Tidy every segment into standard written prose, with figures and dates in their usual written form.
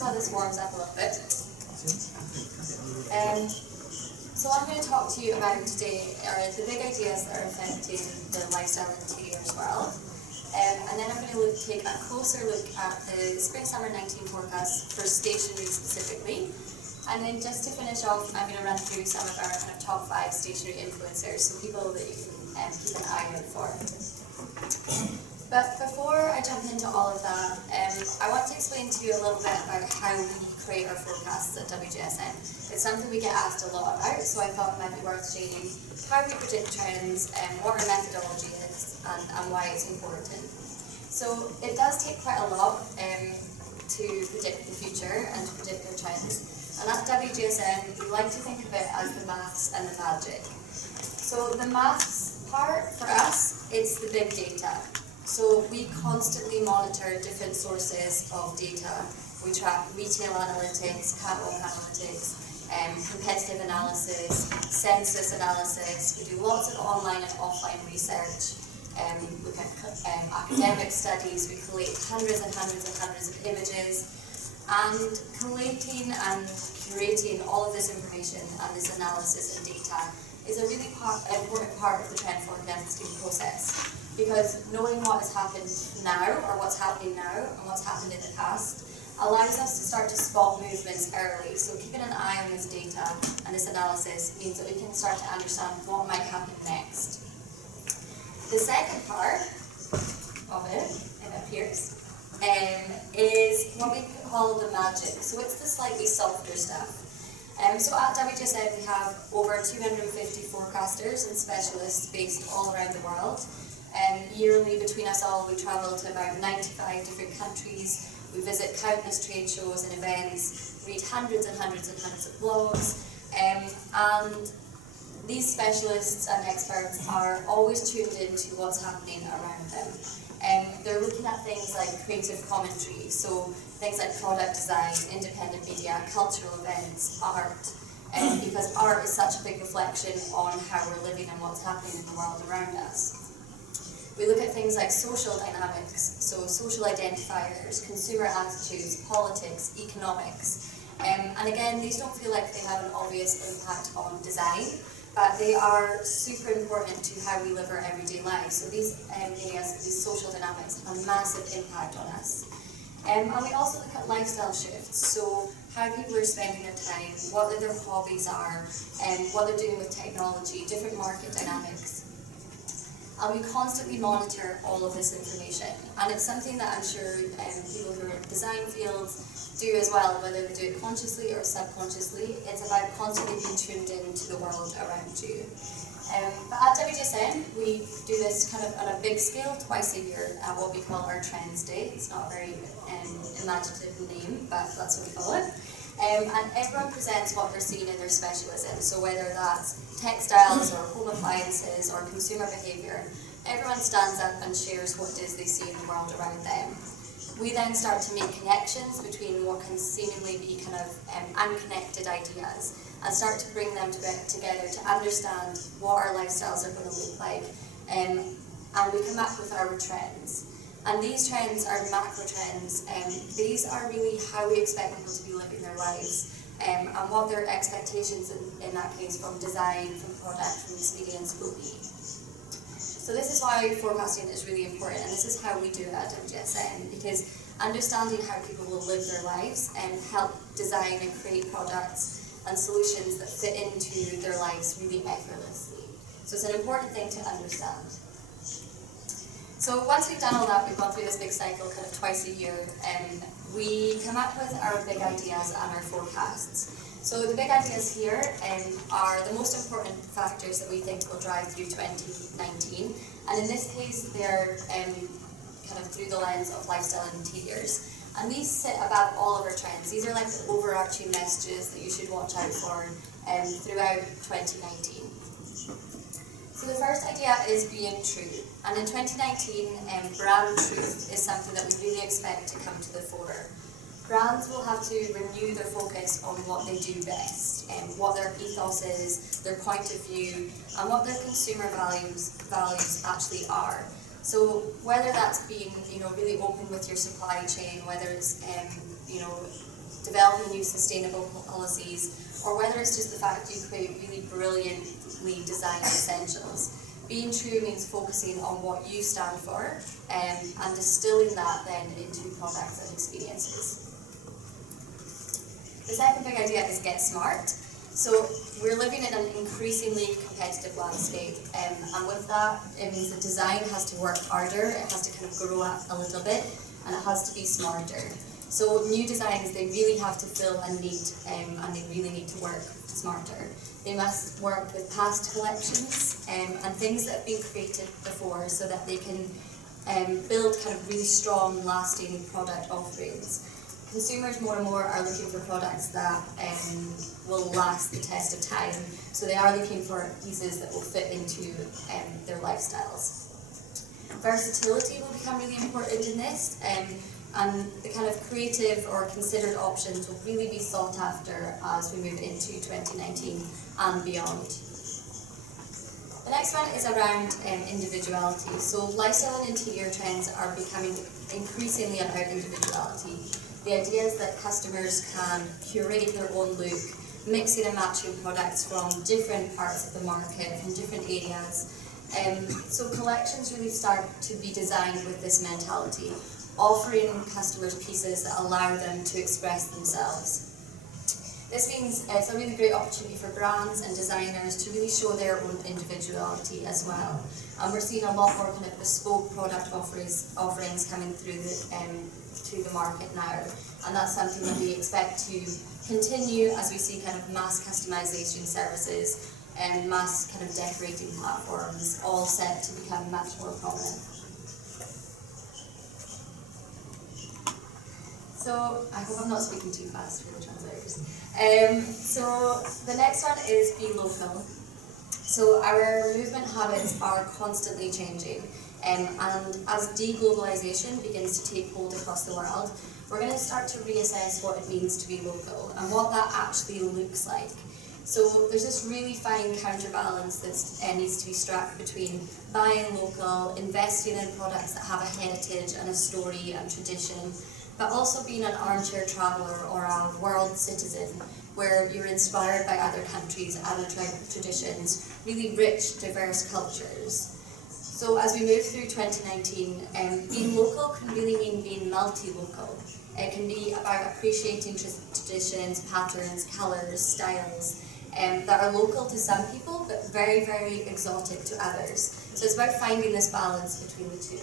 just while this warms up a little bit. So what I'm going to talk to you about today are the big ideas that are affecting the lifestyle interiors world. And then I'm going to take a closer look at the Spring-Summer 19 forecast for stationery specifically. And then just to finish off, I'm going to run through some of our kind of top 5 stationery influencers, so people that you can keep an eye out for. But before I jump into all of that, I want to explain to you a little bit about how we create our forecasts at WGSN. It's something we get asked a lot about, so I thought it might be worth sharing how we predict trends, what our methodology is, and why it's important. So it does take quite a lot to predict the future and to predict the trends. And at WGSN, we like to think of it as the maths and the magic. So the maths part, for us, it's the big data. So we constantly monitor different sources of data. We track retail analytics, catalog analytics, competitive analysis, census analysis. We do lots of online and offline research. We look at academic studies. We collate hundreds and hundreds and hundreds of images. And collating and curating all of this information and this analysis and data is a really important part of the trend forecasting process. Because knowing what has happened now, or what's happening now, and what's happened in the past, allows us to start to spot movements early. So keeping an eye on this data and this analysis means that we can start to understand what might happen next. The second part of it appears, is what we call the magic. So it's the slightly softer stuff. So at WGSN we have over 250 forecasters and specialists based all around the world. Yearly between us all we travel to about 95 different countries. We visit countless trade shows and events, read hundreds and hundreds and hundreds of blogs, and these specialists and experts are always tuned into what's happening around them. They're looking at things like creative commentary, so things like product design, independent media, cultural events, art, because art is such a big reflection on how we're living and what's happening in the world around us. We look at things like social dynamics, so social identifiers, consumer attitudes, politics, economics. And again, these don't feel like they have an obvious impact on design, but they are super important to how we live our everyday lives. So these areas, these social dynamics, have a massive impact on us. And we also look at lifestyle shifts, so how people are spending their time, what their hobbies are, and what they're doing with technology, different market dynamics. And we constantly monitor all of this information. And it's something that I'm sure people who are in design fields do as well, whether they do it consciously or subconsciously. It's about constantly being tuned into the world around you. But at WGSN, we do this kind of on a big scale twice a year at what we call our Trends Day. It's not a very imaginative name, but that's what we call it. And everyone presents what they're seeing in their specialism. So whether that's textiles or home appliances or consumer behaviour, everyone stands up and shares what it is they see in the world around them. We then start to make connections between what can seemingly be kind of unconnected ideas and start to bring them together to understand what our lifestyles are going to look like, and we come up with our trends. And these trends are macro trends, and these are really how we expect people to be living their lives, and what their expectations in that case from design, from product, from experience will be. So this is why forecasting is really important, and this is how we do it at WGSN, because understanding how people will live their lives and help design and create products and solutions that fit into their lives really effortlessly. So it's an important thing to understand. So once we've done all that, we've gone through this big cycle kind of twice a year, and we come up with our big ideas and our forecasts. So the big ideas here are the most important factors that we think will drive through 2019, and in this case they're kind of through the lens of lifestyle and interiors. And these sit above all of our trends. These are like the overarching messages that you should watch out for throughout 2019. So the first idea is being true. And in 2019, brand truth is something that we really expect to come to the fore. Brands will have to renew their focus on what they do best, and what their ethos is, their point of view, and what their consumer values actually are. So whether that's being, really open with your supply chain, whether it's, developing new sustainable policies, or whether it's just the fact you create really brilliantly designed essentials. Being true means focusing on what you stand for and distilling that then into products and experiences. The second big idea is get smart. So we're living in an increasingly competitive landscape, and with that, it means that design has to work harder, it has to kind of grow up a little bit, and it has to be smarter. So new designs, they really have to fill a need, and they really need to work smarter. They must work with past collections and things that have been created before, so that they can build kind of really strong, lasting product offerings. Consumers more and more are looking for products that will last the test of time, so they are looking for pieces that will fit into their lifestyles. Versatility will become really important in this, and the kind of creative or considered options will really be sought after as we move into 2019 and beyond. The next one is around individuality. So lifestyle and interior trends are becoming increasingly about individuality. The idea is that customers can curate their own look, mixing and matching products from different parts of the market, from different areas. So collections really start to be designed with this mentality, offering customers pieces that allow them to express themselves. This means it's a really great opportunity for brands and designers to really show their own individuality as well. And we're seeing a lot more kind of bespoke product offerings coming through the market now, and that's something that we expect to continue as we see kind of mass customization services and mass kind of decorating platforms all set to become much more prominent. So I hope I'm not speaking too fast for the translators. So the next one is be local. So our movement habits are constantly changing, and as deglobalization begins to take hold across the world, we're going to start to reassess what it means to be local and what that actually looks like. So there's this really fine counterbalance that needs to be struck between buying local, investing in products that have a heritage and a story and tradition, but also being an armchair traveller or a world citizen, where you're inspired by other countries, other traditions, really rich, diverse cultures. So as we move through 2019, being local can really mean being multi-local. It can be about appreciating traditions, patterns, colours, styles that are local to some people, but very, very exotic to others. So it's about finding this balance between the two.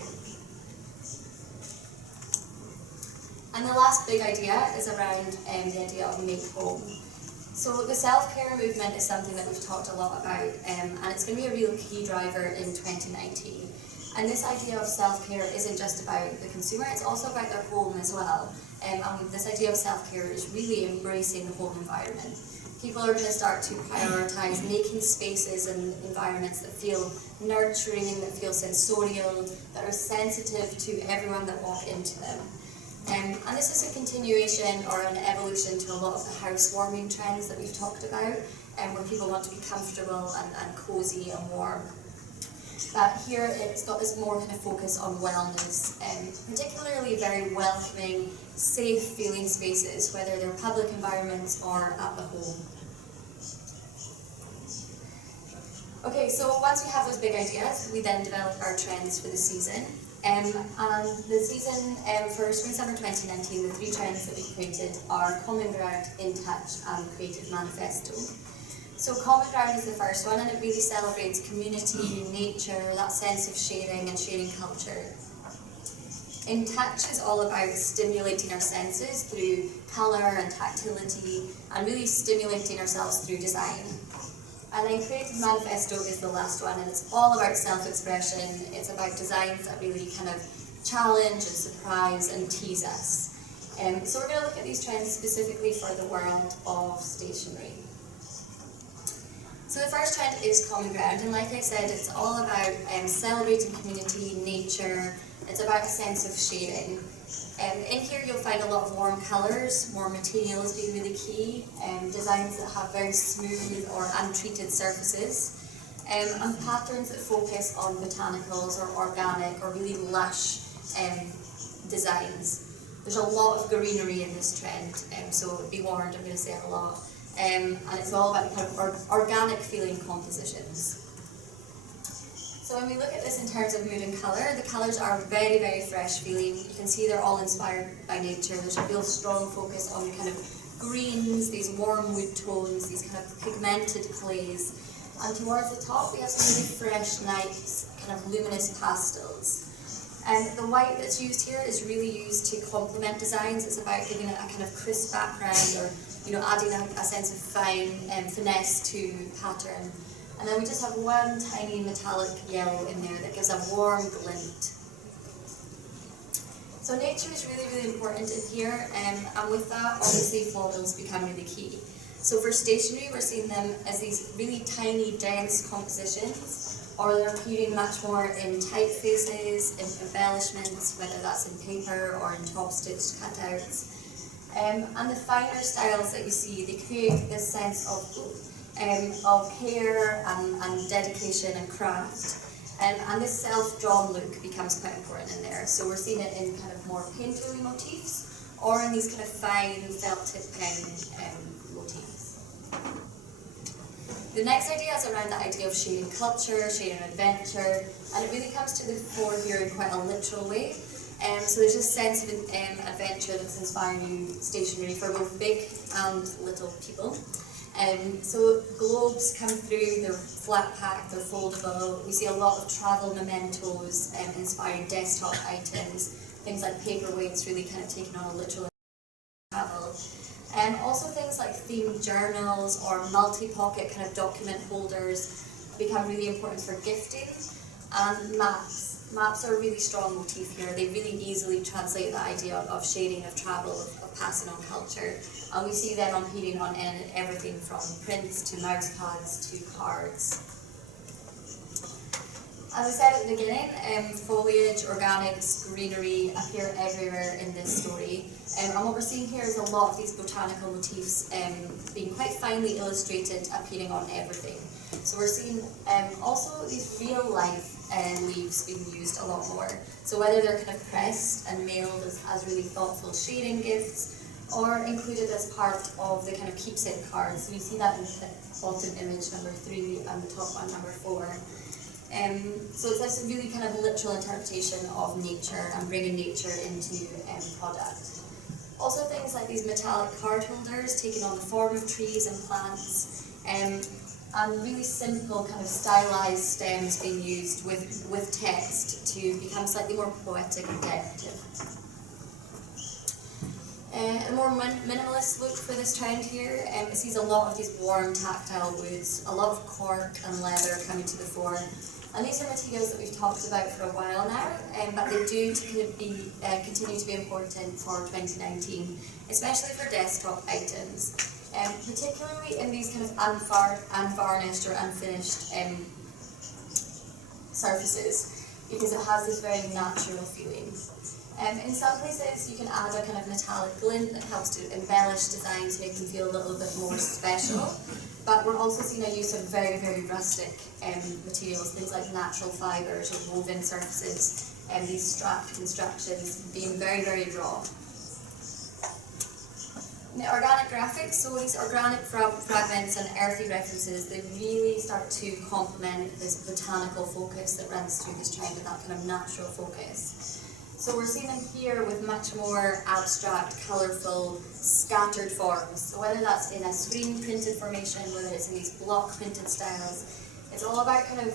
And the last big idea is around the idea of make home. So the self-care movement is something that we've talked a lot about, and it's going to be a real key driver in 2019. And this idea of self-care isn't just about the consumer, it's also about their home as well. And this idea of self-care is really embracing the home environment. People are going to start to prioritise making spaces and environments that feel nurturing, that feel sensorial, that are sensitive to everyone that walk into them. And this is a continuation or an evolution to a lot of the housewarming trends that we've talked about, where people want to be comfortable and cosy and warm. But here it's got this more kind of focus on wellness, particularly very welcoming, safe feeling spaces, whether they're public environments or at the home. Okay, so once we have those big ideas, we then develop our trends for the season. And the season for Spring/Summer 2019, the three trends that we created are Common Ground, In Touch, and Creative Manifesto. So Common Ground is the first one, and it really celebrates community, nature, that sense of sharing and sharing culture. In Touch is all about stimulating our senses through colour and tactility, and really stimulating ourselves through design. And then Creative Manifesto is the last one, and it's all about self-expression. It's about designs that really kind of challenge and surprise and tease us. So we're going to look at these trends specifically for the world of stationery. So the first trend is Common Ground, and like I said, it's all about celebrating community, nature. It's about a sense of sharing. In here you'll find a lot of warm colours, warm materials being really key, designs that have very smooth or untreated surfaces, and patterns that focus on botanicals or organic or really lush designs. There's a lot of greenery in this trend, so be warned, I'm going to say it a lot. And it's all about kind of organic feeling compositions. So when we look at this in terms of mood and colour, the colours are very, very fresh feeling. You can see they're all inspired by nature. There's a real strong focus on the kind of greens, these warm wood tones, these kind of pigmented clays. And towards the top we have some really fresh, nice, kind of luminous pastels. And the white that's used here is really used to complement designs. It's about giving it a kind of crisp background, or adding a sense of fine finesse to pattern. And then we just have one tiny metallic yellow in there that gives a warm glint. So nature is really, really important in here, and with that, obviously foils become really key. So for stationery, we're seeing them as these really tiny, dense compositions, or they're appearing much more in typefaces, in embellishments, whether that's in paper or in top-stitched cutouts. And the finer styles that you see, they create this sense of care and dedication and craft. And this self-drawn look becomes quite important in there. So we're seeing it in kind of more painterly motifs, or in these kind of fine felt-tip pen motifs. The next idea is around the idea of shading culture, shading adventure, and it really comes to the fore here in quite a literal way. So there's this sense of adventure that's inspiring you stationery for both big and little people. So globes come through, they're flat packed, they're foldable. We see a lot of travel mementos, inspiring desktop items, things like paperweights really kind of taking on a literal travel. Also things like themed journals or multi-pocket kind of document holders become really important for gifting. And maps. Maps are a really strong motif here. They really easily translate the idea of shading, of travel, of passing on culture. And we see them appearing on everything from prints to mouse pads to cards. As I said at the beginning, foliage, organics, greenery appear everywhere in this story. And what we're seeing here is a lot of these botanical motifs being quite finely illustrated, appearing on everything. So we're seeing also these real life leaves being used a lot more. So whether they're kind of pressed and mailed as really thoughtful shading gifts, or included as part of the kind of keepsake cards. So you see that in the bottom image number 3 and the top one number 4. So it's this really kind of literal interpretation of nature and bringing nature into product. Also things like these metallic card holders taking on the form of trees and plants, and really simple kind of stylized stems being used with text to become slightly more poetic and decorative. A more minimalist look for this trend here, it sees a lot of these warm tactile woods, a lot of cork and leather coming to the fore. And these are materials that we've talked about for a while now, but they do continue to be important for 2019, especially for desktop items, particularly in these kind of unvarnished or unfinished surfaces, because it has this very natural feeling. In some places you can add a kind of metallic glint that helps to embellish designs, make them feel a little bit more special. But we're also seeing a use of very, very rustic materials, things like natural fibres or woven surfaces, and these strapped constructions being very, very raw. The organic graphics, so these organic fragments and earthy references, they really start to complement this botanical focus that runs through this trend, and that kind of natural focus. So we're seeing them here with much more abstract, colourful, scattered forms. So whether that's in a screen printed formation, whether it's in these block printed styles, it's all about kind of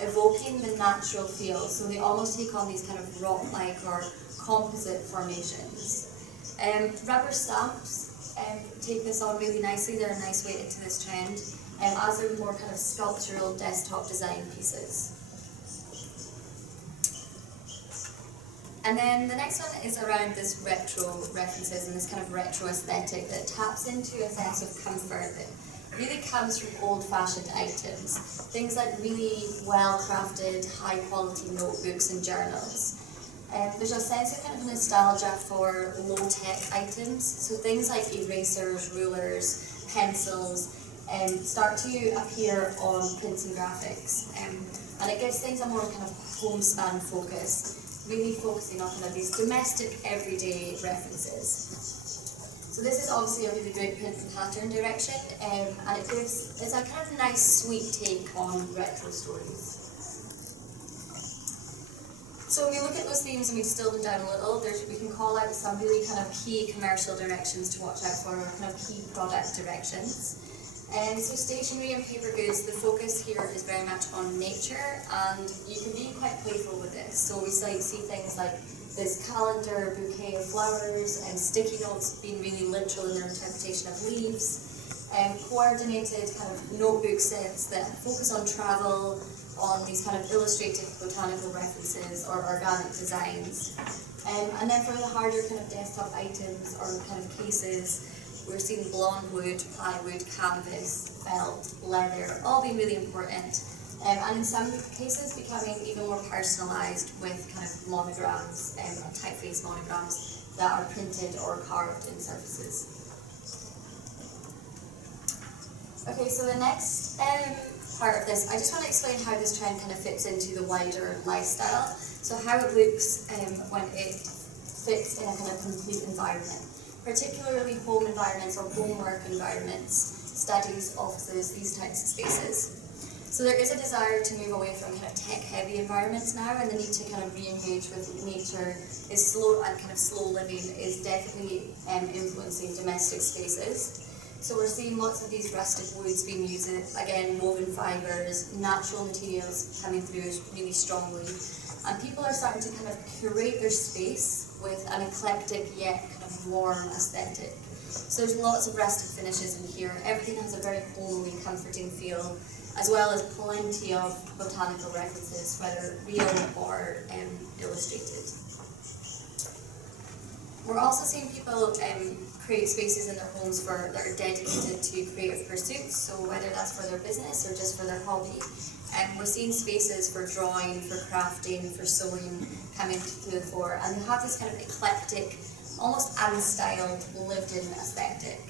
evoking the natural feel. So they almost take on these kind of rock-like or composite formations. Rubber stamps take this on really nicely. They're a nice way into this trend, as are more kind of sculptural desktop design pieces. And then the next one is around this retro references and this kind of retro aesthetic that taps into a sense of comfort that really comes from old-fashioned items. Things like really well-crafted, high-quality notebooks and journals. There's a sense of kind of nostalgia for low-tech items. So things like erasers, rulers, pencils start to appear on prints and graphics. And it gives things a more kind of homespun focus. really focusing on kind of these domestic, everyday references. So this is obviously a really great print and pattern direction, and it's a kind of nice, sweet take on retro stories. So when we look at those themes and we distill them down a little, we can call out some really kind of key commercial directions to watch out for, or kind of key product directions. So stationery and paper goods, the focus here is very much on nature, and you can be quite playful with this. So we see things like this calendar, bouquet of flowers, and sticky notes being really literal in their interpretation of leaves, coordinated kind of notebook sets that focus on travel, on these kind of illustrated botanical references or organic designs. And then for the harder kind of desktop items or kind of cases, we're seeing blonde wood, plywood, canvas, felt, leather, all being really important. And in some cases becoming even more personalised with kind of monograms, typeface monograms that are printed or carved in surfaces. Okay, so the next part of this, I just want to explain how this trend kind of fits into the wider lifestyle. So how it looks when it fits in a kind of complete environment, particularly home environments or homework environments, studies, offices, these types of spaces. So there is a desire to move away from kind of tech-heavy environments now, and the need to kind of re-engage with nature is slow, and kind of slow living is definitely influencing domestic spaces. So we're seeing lots of these rustic woods being used, again, woven fibres, natural materials coming through really strongly. And people are starting to kind of curate their space with an eclectic yet kind of warm aesthetic. So there's lots of rustic finishes in here. Everything has a very homely, comforting feel, as well as plenty of botanical references, whether real or illustrated. We're also seeing people create spaces in their homes that are dedicated to creative pursuits, so whether that's for their business or just for their hobby. We're seeing spaces for drawing, for crafting, for sewing coming to the fore, and they have this kind of eclectic, almost unstyled, lived-in aesthetic.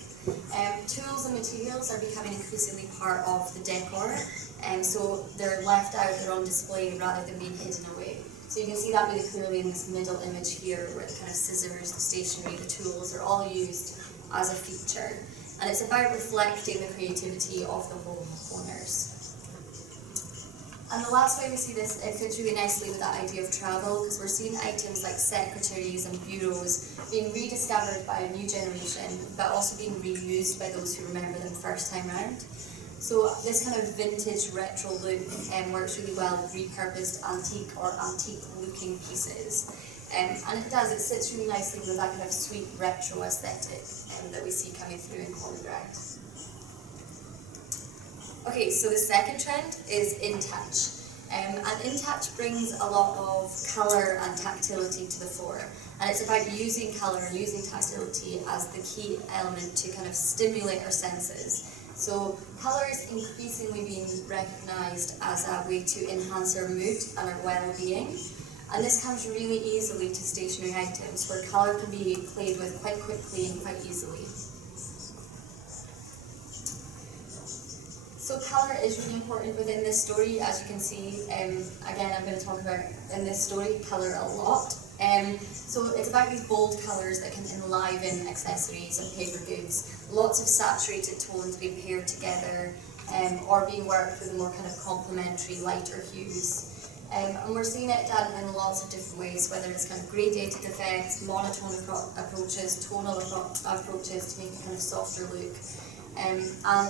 Tools and materials are becoming increasingly part of the decor, and so they're left out, they're on display rather than being hidden away. So you can see that really clearly in this middle image here, where the kind of scissors, the stationery, the tools are all used as a feature. And it's about reflecting the creativity of the home owners. And the last way we see this, it fits really nicely with that idea of travel, because we're seeing items like secretaries and bureaus being rediscovered by a new generation, but also being reused by those who remember them first time round. So this kind of vintage retro look works really well with repurposed antique or antique looking pieces. And it sits really nicely with that kind of sweet retro aesthetic that we see coming through in common ground. Okay, so the second trend is in touch. And in touch brings a lot of colour and tactility to the fore. And it's about using colour and using tactility as the key element to kind of stimulate our senses. So colour is increasingly being recognised as a way to enhance our mood and our well-being. And this comes really easily to stationery items, where colour can be played with quite quickly and quite easily. So colour is really important within this story, as you can see. Again, I'm going to talk about in this story colour a lot. So it's about these bold colours that can enliven accessories and paper goods. Lots of saturated tones being paired together, or being worked with more kind of complementary lighter hues. And we're seeing it done in lots of different ways, whether it's kind of gradated effects, monotone approaches, tonal approaches to make a kind of softer look. And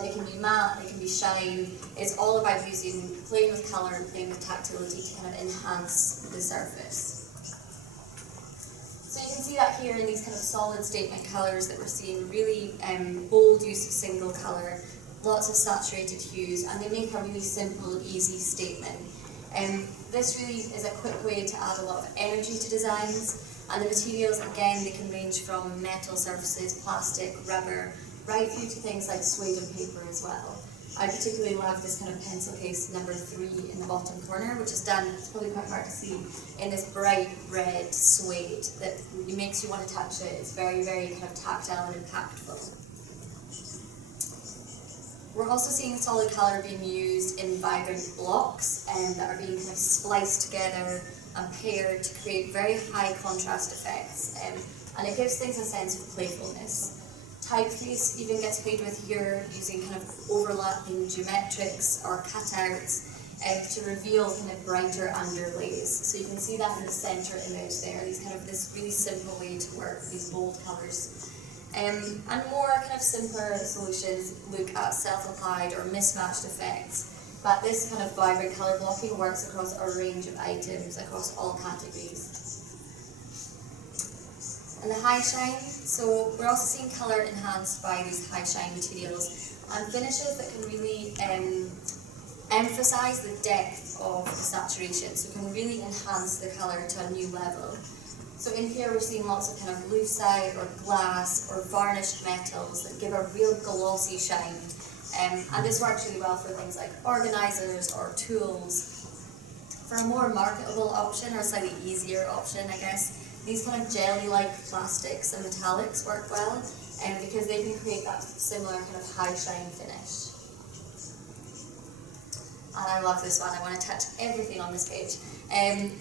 it can be matte, it can be shine. It's all about playing with colour and playing with tactility to kind of enhance the surface. So you can see that here in these kind of solid statement colours that we're seeing, really bold use of single colour, lots of saturated hues, and they make a really simple, easy statement. This really is a quick way to add a lot of energy to designs, and the materials, again, they can range from metal surfaces, plastic, rubber, right through to things like suede and paper as well. I particularly love this kind of pencil case number 3 in the bottom corner, which is done, it's probably quite hard to see, in this bright red suede that makes you want to touch it. It's very, very kind of tactile and impactful. We're also seeing solid colour being used in vibrant blocks that are being kind of spliced together and paired to create very high contrast effects, and it gives things a sense of playfulness. Typeface even gets played with here using kind of overlapping geometrics or cutouts to reveal kind of brighter underlays. So you can see that in the center image there, this really simple way to work with these bold colours. And more kind of simpler solutions look at self-applied or mismatched effects, but this kind of vibrant colour blocking works across a range of items across all categories. And the high shine, so we're also seeing colour enhanced by these high shine materials and finishes that can really emphasise the depth of the saturation, so can really enhance the colour to a new level. So in here we're seeing lots of kind of lucite or glass or varnished metals that give a real glossy shine. And this works really well for things like organisers or tools. For a more marketable option, or a slightly easier option, I guess, these kind of jelly-like plastics and metallics work well, because they can create that similar kind of high shine finish. And I love this one, I want to touch everything on this page.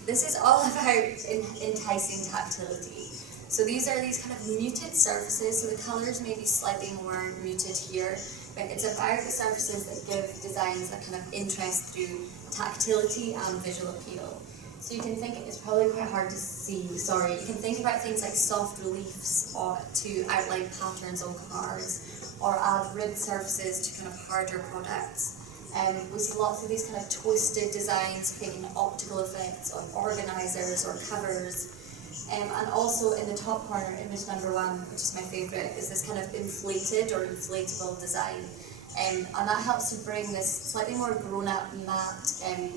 This is all about enticing tactility. So these are these kind of muted surfaces, so the colours may be slightly more muted here, but it's about the surfaces that give designs that kind of interest through tactility and visual appeal. So you can think, it's probably quite hard to see, sorry, you can think about things like soft reliefs to outline patterns on cards, or add ribbed surfaces to kind of harder products. We see lots of these kind of twisted designs creating optical effects on organisers or covers. And also in the top corner, image number 1, which is my favourite, is this kind of inflated or inflatable design. And that helps to bring this slightly more grown-up matte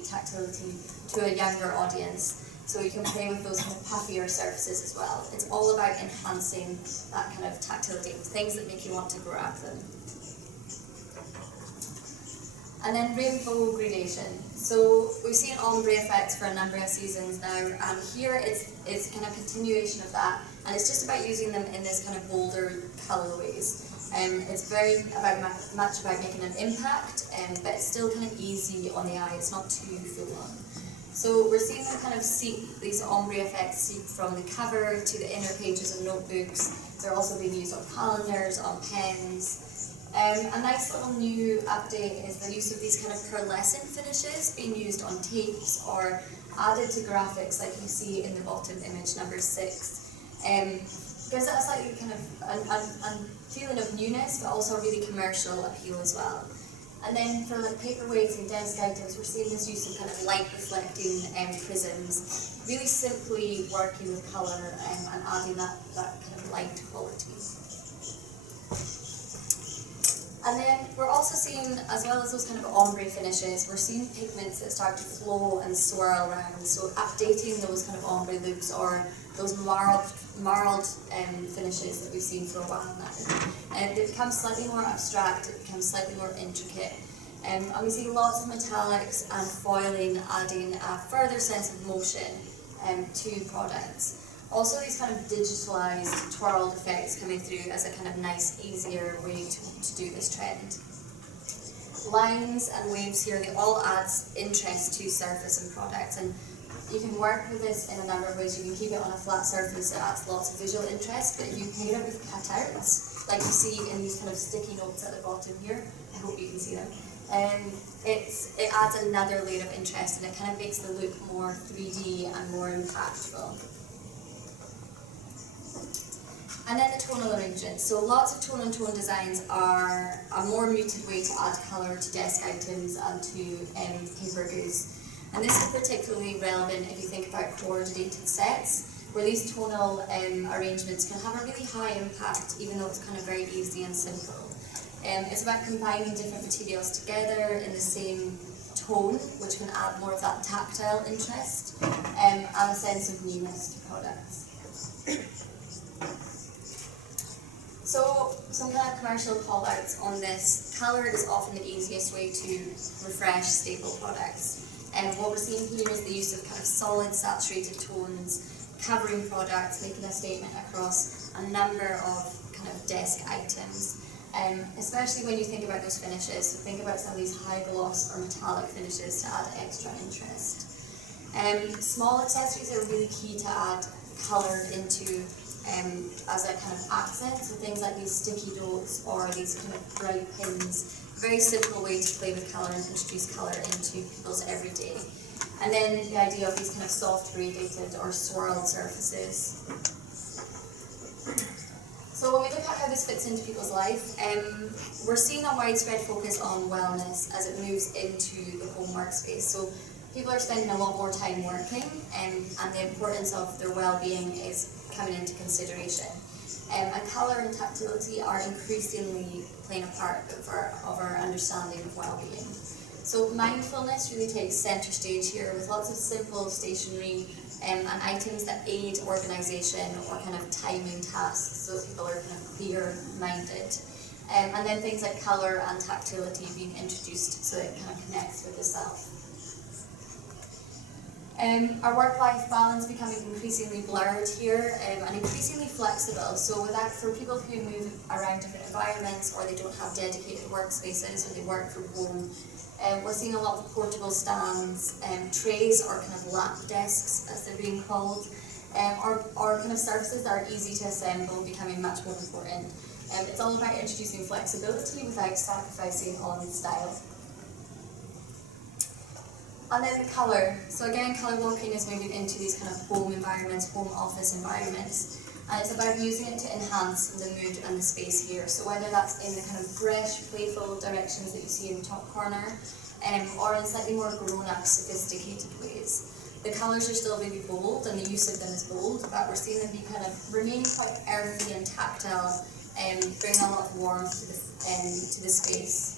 tactility to a younger audience. So you can play with those kind of puffier surfaces as well. It's all about enhancing that kind of tactility, things that make you want to grab them. And then rainbow gradation. So we've seen ombre effects for a number of seasons now, and here it's kind of continuation of that, and it's just about using them in this kind of bolder colorways. It's very much about making an impact, but it's still kind of easy on the eye, it's not too full on. So we're seeing them kind of seep, these ombre effects seep from the cover to the inner pages of notebooks. They're also being used on calendars, on pens. A nice little new update is the use of these kind of pearlescent finishes being used on tapes or added to graphics like you see in the bottom image number 6. Gives it a slightly kind of a feeling of newness, but also a really commercial appeal as well. And then for like paperweights and desk items, we're seeing this use of kind of light reflecting prisms, really simply working with colour and adding that kind of light quality. And then we're also seeing, as well as those kind of ombre finishes, we're seeing pigments that start to flow and swirl around, so updating those kind of ombre looks or those marled finishes that we've seen for a while now. And it becomes slightly more abstract, it becomes slightly more intricate. And we see lots of metallics and foiling adding a further sense of motion to products. Also these kind of digitalized twirled effects coming through as a kind of nice, easier way to do this trend. Lines and waves here, they all add interest to surface and products, and you can work with this in a number of ways. You can keep it on a flat surface, it adds lots of visual interest, but you can pair it with cutouts, like you see in these kind of sticky notes at the bottom here. I hope you can see them. It adds another layer of interest, and it kind of makes the look more 3D and more impactful. And then the tonal arrangements. So lots of tone-on-tone designs are a more muted way to add colour to desk items and to paper goods. And this is particularly relevant if you think about coordinated sets, where these tonal arrangements can have a really high impact, even though it's kind of very easy and simple. It's about combining different materials together in the same tone, which can add more of that tactile interest and a sense of newness to products. So, some kind of commercial call-outs on this. Colour is often the easiest way to refresh staple products. And what we're seeing here is the use of kind of solid saturated tones, covering products, making a statement across a number of kind of desk items. Especially when you think about those finishes, so think about some of these high gloss or metallic finishes to add extra interest. Small accessories are really key to add colour into as a kind of accent, so things like these sticky notes or these kind of bright pins. Very simple way to play with colour and introduce colour into people's everyday. And then the idea of these kind of soft gradated or swirled surfaces. So when we look at how this fits into people's life, we're seeing a widespread focus on wellness as it moves into the home workspace. So people are spending a lot more time working, and the importance of their well-being is coming into consideration. And colour and tactility are increasingly playing a part of our understanding of well-being. So mindfulness really takes centre stage here with lots of simple stationery and items that aid organisation or kind of timing tasks so that people are kind of clear-minded. And then things like colour and tactility being introduced so that it kind of connects with the self. Our work-life balance becoming increasingly blurred here and increasingly flexible. So for people who move around different environments or they don't have dedicated workspaces or they work from home, we're seeing a lot of portable stands, trays or kind of lap desks as they're being called, or kind of surfaces that are easy to assemble becoming much more important. It's all about introducing flexibility without sacrificing on style. And then colour. So again, colour blocking is moving into these kind of home environments, home office environments. And it's about using it to enhance the mood and the space here. So whether that's in the kind of fresh, playful directions that you see in the top corner, or in slightly more grown-up, sophisticated ways. The colours are still really bold and the use of them is bold, but we're seeing them be kind of remaining quite earthy and tactile, bringing a lot of warmth to the space.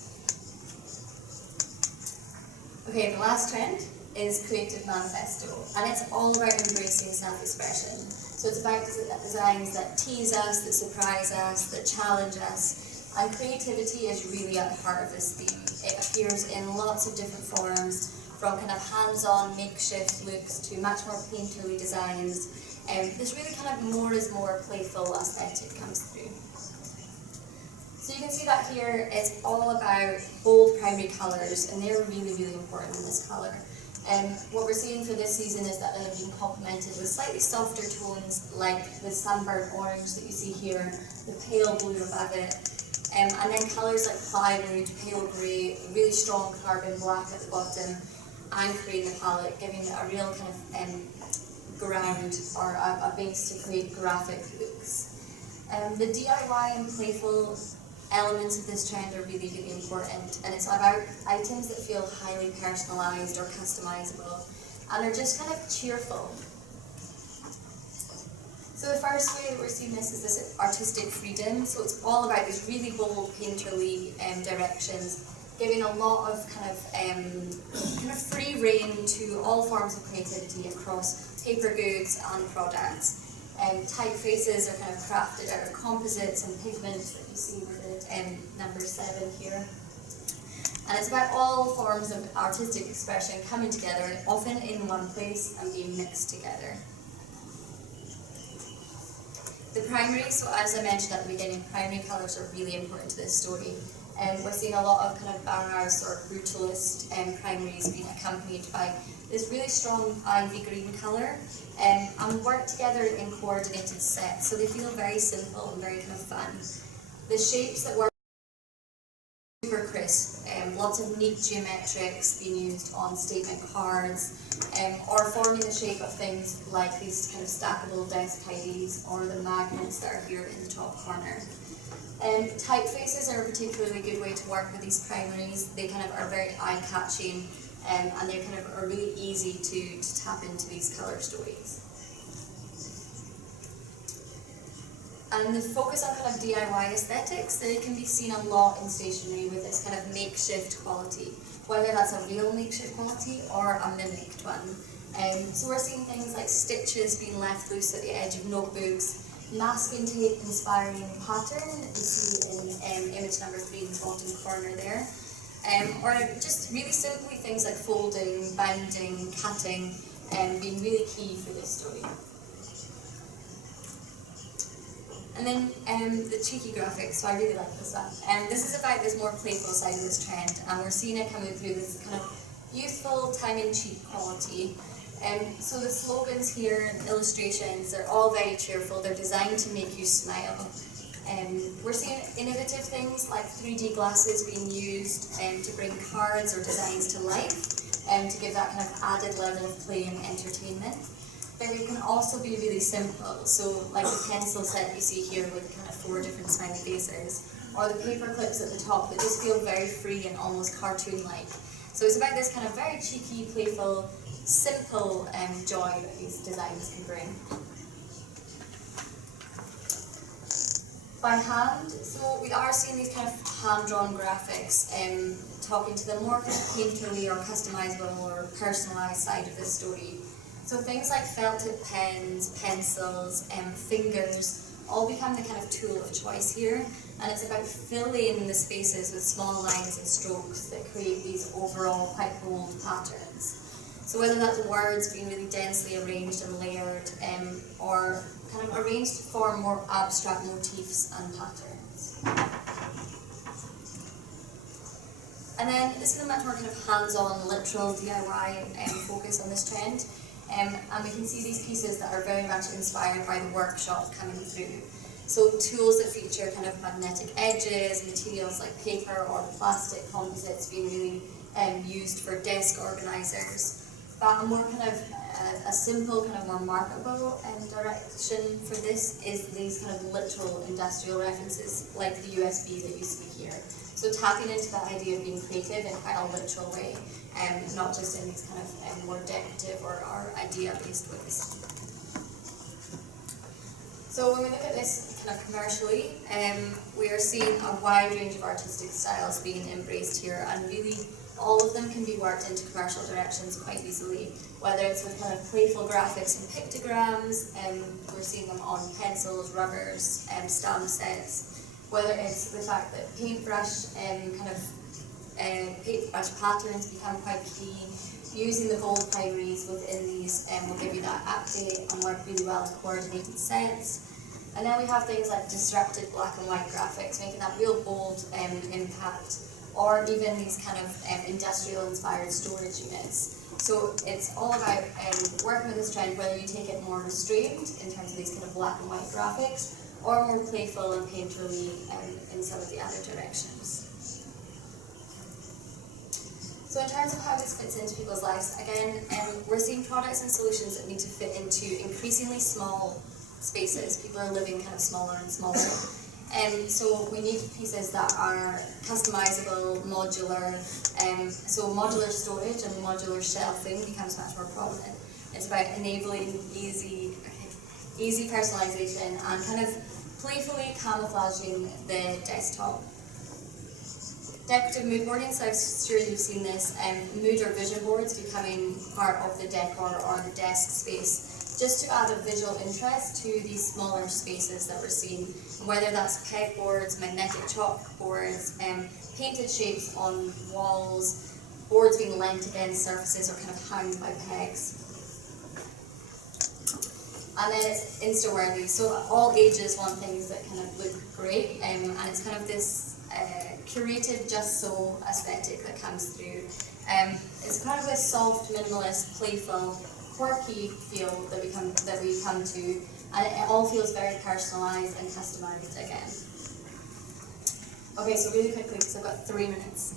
Okay, the last trend is creative manifesto, and it's all about embracing self-expression. So it's about designs that tease us, that surprise us, that challenge us, and creativity is really at the heart of this theme. It appears in lots of different forms, from kind of hands-on makeshift looks to much more painterly designs. This really kind of more is more playful aesthetic comes through. So you can see that here, it's all about bold primary colours, and they're really, really important in this colour. What we're seeing for this season is that they have been complemented with slightly softer tones, like the sunburnt orange that you see here, the pale blue above it, and then colours like plywood, pale grey, really strong carbon black at the bottom, anchoring the palette, giving it a real kind of ground or a base to create graphic looks. The DIY and playful elements of this trend are really, really important, and it's about items that feel highly personalised or customisable and are just kind of cheerful. So the first way that we're seeing this is this artistic freedom. So it's all about these really bold painterly directions, giving a lot of kind of free rein to all forms of creativity across paper goods and products. Typefaces are kind of crafted out of composites and pigments that you see with it, number 7 here. And it's about all forms of artistic expression coming together, often in one place and being mixed together. The primary, so as I mentioned at the beginning, primary colours are really important to this story. We're seeing a lot of kind of Bauhaus or brutalist primaries being accompanied by this really strong ivy green colour, and work together in coordinated sets, so they feel very simple and very kind of fun. The shapes that work super crisp, lots of neat geometrics being used on statement cards, or forming the shape of things like these kind of stackable desk tidies or the magnets that are here in the top corner. Typefaces are a particularly good way to work with these primaries. They kind of are very eye-catching, and they kind of are really easy to tap into these colour stories. And the focus on kind of DIY aesthetics, they can be seen a lot in stationery with this kind of makeshift quality, whether that's a real makeshift quality or a mimicked one. So we're seeing things like stitches being left loose at the edge of notebooks, masking tape inspiring pattern that you see in image number 3 in the bottom corner there. Or just really simply things like folding, binding, cutting, being really key for this story. And then the cheeky graphics, so I really like this one. This is about this more playful side of this trend, and we're seeing it coming through this kind of youthful, tongue-in-cheek quality. So the slogans here and illustrations, they're all very cheerful. They're designed to make you smile. We're seeing innovative things like 3D glasses being used to bring cards or designs to life, to give that kind of added level of play and entertainment. But it can also be really simple, so like the pencil set you see here with kind of 4 different smiley faces, or the paper clips at the top that just feel very free and almost cartoon-like. So it's about this kind of very cheeky, playful, simple joy that these designs can bring. By hand, so we are seeing these kind of hand-drawn graphics, talking to the more kind of painterly or customizable or personalized side of this story. So things like felt tip pens, pencils, fingers, all become the kind of tool of choice here, and it's about filling the spaces with small lines and strokes that create these overall quite bold patterns. So whether that's words being really densely arranged and layered, or kind of arranged to form more abstract motifs and patterns. And then this is a much more kind of hands-on, literal DIY focus on this trend. And we can see these pieces that are very much inspired by the workshop coming through. So tools that feature kind of magnetic edges, materials like paper or plastic composites being really used for desk organisers. But a more kind of a simple, kind of more marketable direction for this is these kind of literal industrial references like the USB that you see here. So tapping into that idea of being creative in quite a literal way, not just in these kind of more decorative or idea-based ways. So when we look at this kind of commercially, we are seeing a wide range of artistic styles being embraced here, and really all of them can be worked into commercial directions quite easily, whether it's with kind of playful graphics and pictograms, we're seeing them on pencils, rubbers, stamp sets, whether it's the fact that paintbrush paintbrush patterns become quite key, using the bold primaries within these will give you that update and work really well in coordinated sets. And then we have things like disrupted black and white graphics, making that real bold impact, or even these kind of industrial-inspired storage units. So it's all about working with this trend, whether you take it more restrained in terms of these kind of black and white graphics, or more playful and painterly in some of the other directions. So in terms of how this fits into people's lives, again, we're seeing products and solutions that need to fit into increasingly small spaces. People are living kind of smaller and smaller. So we need pieces that are customizable, modular, so modular storage and modular shelving becomes much more prominent. It's about enabling easy personalization and kind of playfully camouflaging the desktop. Decorative mood boarding, so I'm sure you've seen this, mood or vision boards becoming part of the decor or the desk space, just to add a visual interest to these smaller spaces that we're seeing, whether that's pegboards, magnetic chalkboards, painted shapes on walls, boards being leant against surfaces or kind of hung by pegs. And then it's Insta-worthy, so all ages want things that kind of look great, and it's kind of this curated just so aesthetic that comes through. It's kind of a soft, minimalist, playful, quirky feel that we come to, and it all feels very personalised and customised again. Okay, so really quickly, because I've got 3 minutes.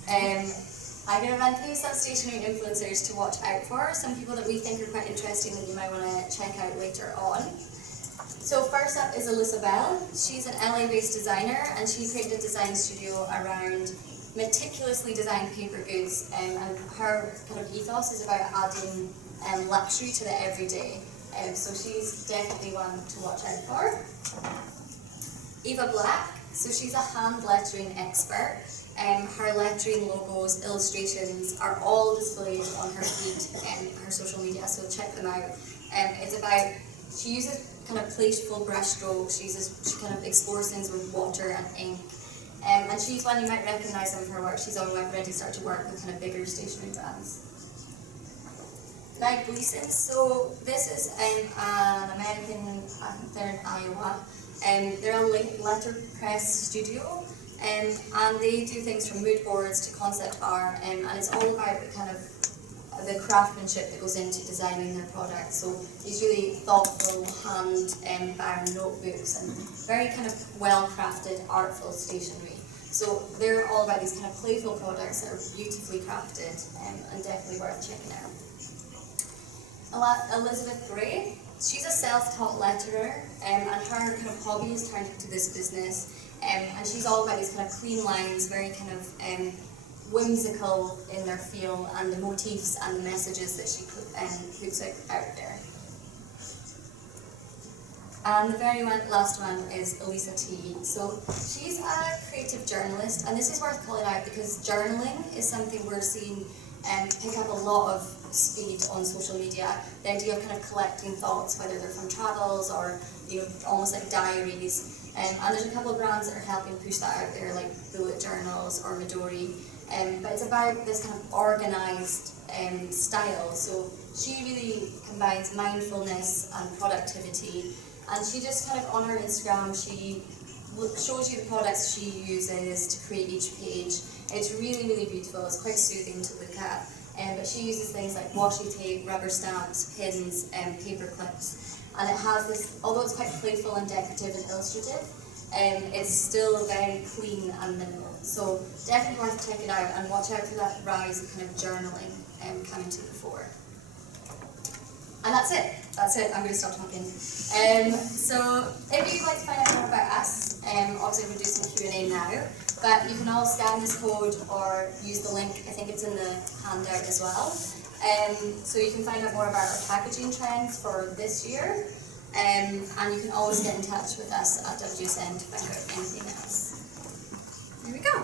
I'm going to run through some stationary influencers to watch out for, some people that we think are quite interesting that you might want to check out later on. So first up is Alyssa Bell. She's an LA-based designer, and she created a design studio around meticulously designed paper goods, and her kind of ethos is about adding luxury to the everyday. So she's definitely one to watch out for. Eva Black, so she's a hand lettering expert. Her lettering, logos, illustrations are all displayed on her feed and her social media, so check them out. It's about, she uses kind of playful brush strokes, she kind of explores things with water and ink. And she's one you might recognise some of her work. She's already started to work with kind of bigger stationery brands. Meg Gleason, so this is an American, I think they're in Iowa. They're a letterpress studio, and they do things from mood boards to concept art, and it's all about the kind of the craftsmanship that goes into designing their products. So these really thoughtful hand-bound notebooks and very kind of well-crafted, artful stationery. So they're all about these kind of playful products that are beautifully crafted and definitely worth checking out. Elizabeth Gray, she's a self-taught letterer, and her kind of hobbies turned into this business. And she's all about these kind of clean lines, very kind of whimsical in their feel, and the motifs and the messages that she puts out there. And the very last one is Elisa T. So she's a creative journalist, and this is worth calling out because journaling is something we're seeing pick up a lot of speed on social media. The idea of kind of collecting thoughts, whether they're from travels or almost like diaries. And there's a couple of brands that are helping push that out there, like Bullet Journals or Midori. But it's about this kind of organised style. So she really combines mindfulness and productivity. And she just kind of, on her Instagram, she shows you the products she uses to create each page. It's really, really beautiful. It's quite soothing to look at. But she uses things like washi tape, rubber stamps, pins, and paper clips. And it has this, although it's quite playful and decorative and illustrative, it's still very clean and minimal. So definitely worth checking out, and watch out for that rise of kind of journaling coming to the fore. And that's it. I'm going to stop talking. So if you'd like to find out more about us, obviously we'll do some Q&A now, but you can all scan this code or use the link. I think it's in the handout as well. So you can find out more about our packaging trends for this year, and you can always get in touch with us at WGSN to find out anything else. Here we go.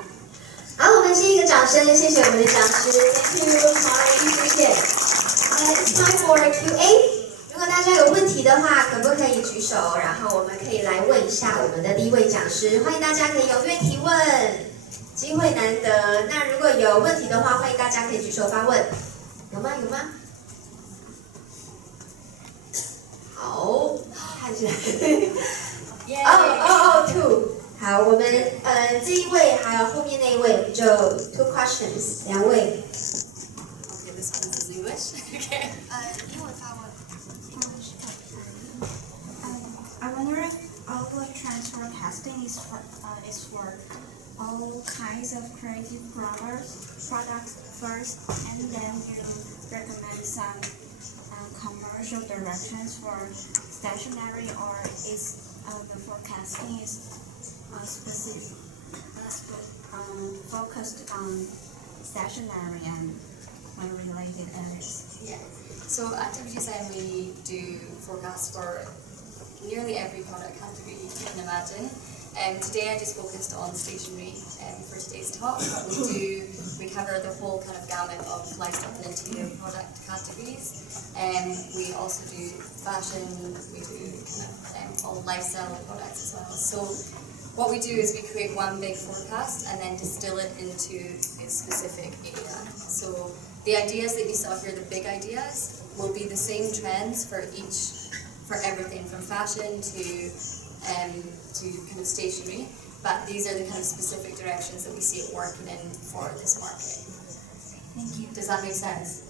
好，我们先一个掌声，谢谢我们的讲师 ，Thank you， 好，谢谢。It's time for Q&A。如果大家有问题的话，可不可以举手？然后我们可以来问一下我们的第一位讲师。欢迎大家可以踊跃提问，机会难得。那如果有问题的话，欢迎大家可以举手发问。有吗？有吗？好，看起来。two。好，我们这一位还有后面那一位就 two questions， 两位。Okay, this one is English. Okay. 英文发问。I wonder if all the transfer testing is for all kinds of creative products first, and then you recommend some commercial directions for stationery, or is the forecasting is specific, focused on stationery and related areas? Yeah. So at WGSN we do forecasts for nearly every product category you can imagine. Today I just focused on stationery for today's talk, but we cover the whole kind of gamut of lifestyle and interior product categories. We also do fashion, we do kind of all lifestyle products as well. So what we do is we create one big forecast and then distill it into a specific area. So the ideas that you saw here, the big ideas, will be the same trends for everything from fashion to kind of stationery, but these are the kind of specific directions that we see it working in for this market. Thank you. Does that make sense?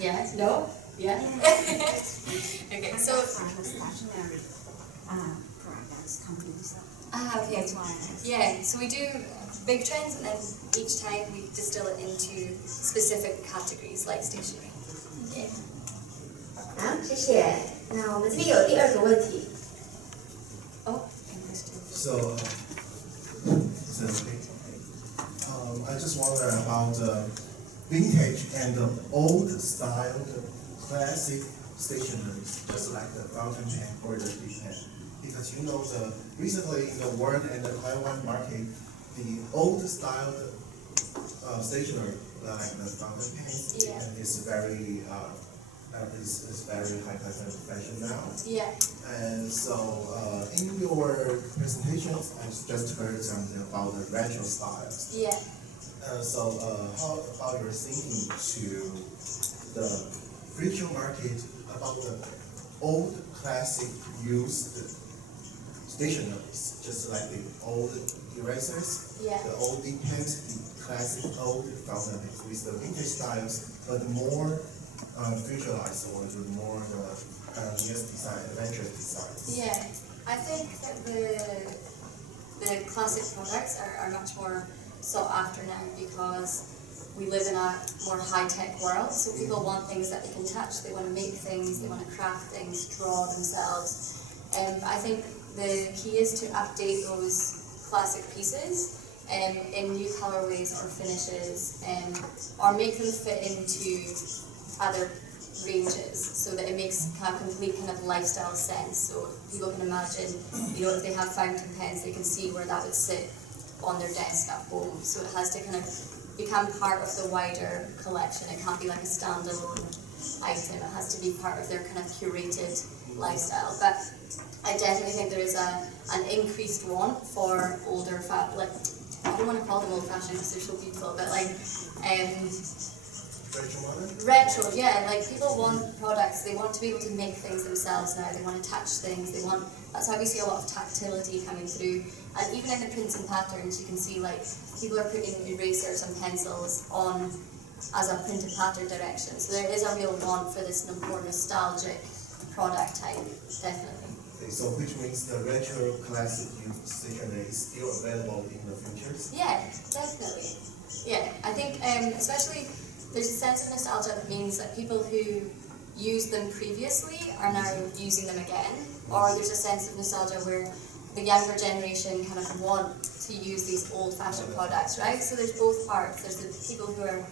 Yeah. Yeah? No? Yeah? Okay, so... stationery products companies. Okay. That's why. Yeah, so we do big trends, and then each time we distill it into specific categories like stationery. Yeah. 好，谢谢。那我们这边有第二个问题。Oh, So, I just wonder about vintage and old style classic stationeries, just like the fountain pen or the big pen. Because recently in the world and the Taiwan market, the old style stationery, like the fountain pen, is very high fashion now. Yeah. And so in your presentations, I just heard something about the retro styles. Yeah. So how about your thinking to the future market about the old classic used stationaries, just like the old erasers, Yeah. the old ink pens, the classic old fountain pens with the vintage styles, but more futurized or the more pioneer design, adventurous designs. Yeah, I think that the classic products are much more sought after now because we live in a more high-tech world, so people want things that they can touch, they want to make things, they want to craft things, draw themselves. I think the key is to update those classic pieces in new colorways or finishes, or make them fit into other ranges so that it makes a complete kind of lifestyle sense. So people can imagine, if they have fountain pens, they can see where that would sit on their desk at home. So it has to kind of become part of the wider collection. It can't be like a standalone item. It has to be part of their kind of curated lifestyle. But I definitely think there is an increased want for older, I don't want to call them old-fashioned because they're so beautiful, but retro, yeah, like people want products, they want to be able to make things themselves now, they want to touch things, that's why we see a lot of tactility coming through. And even in the prints and patterns, you can see like people are putting erasers and pencils on as a printed pattern direction. So there is a real want for this more nostalgic product type, definitely. Okay, so which means the retro classic stationery is still available in the future? Yeah, definitely. Yeah, I think especially there's a sense of nostalgia that means that people who used them previously are now using them again, or there's a sense of nostalgia where the younger generation kind of want to use these old-fashioned products, right? So there's both parts. There's the people who are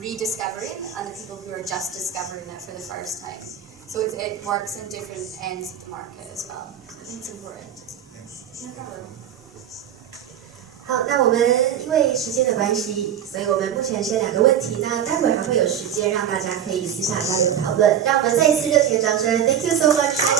rediscovering and the people who are just discovering it for the first time. So it works in different ends of the market as well. So I think it's important. No problem. 好，那我们因为时间的关系，所以我们目前先2个问题，那待会还会有时间让大家可以私下交流讨论。让我们再一次热情的掌声 ，Thank you so much for